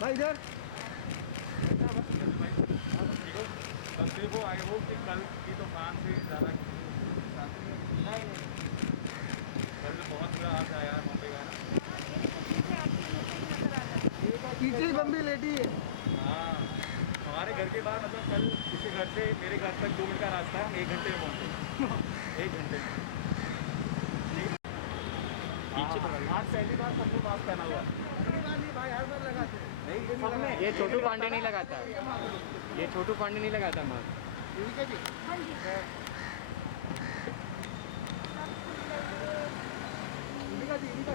भाई इधर बस देखो आई होप कि कल की दुकान से ज़्यादा नहीं कल बहुत बुरा हाल था यार मुंबई का ना। तीसरी बम्बी लेटी है। हाँ हमारे घर के बाहर मतलब कल किसी घर से मेरे घर तक 2 मिनट का रास्ता है, हम 1 घंटे में पहुँचे 1 घंटे में। आज पहली बार सब लोग मास्क पहना हुआ भाई हर बार लगाते हैं। नहीं सबने ये छोटू पांडे नहीं लगाता, ये छोटू पांडे नहीं लगाता मास्क। ठीक है जी। हाँ जी दीदी का